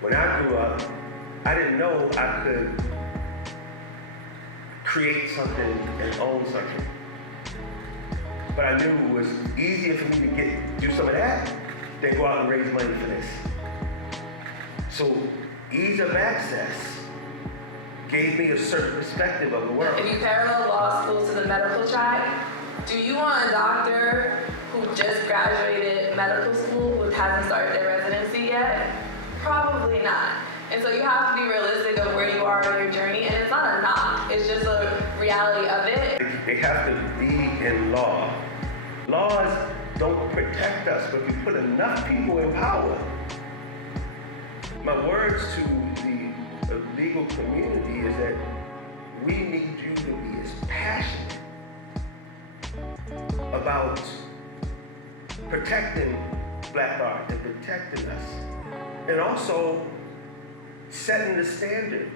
When I grew up, I didn't know I could create something and own something. But I knew it was easier for me to do some of that than go out and raise money for this. So ease of access gave me a certain perspective of the world. If you parallel law school to the medical track, do you want a doctor who just graduated medical school who hasn't started their residency yet? Probably not. And so you have to be realistic of where you are in your journey, and it's not a knock, it's just a reality of it. They have to be in law. Laws don't protect us, but we put enough people in power. My words to the legal community is that we need you to be as passionate about protecting Black art and protecting us, and also setting the standard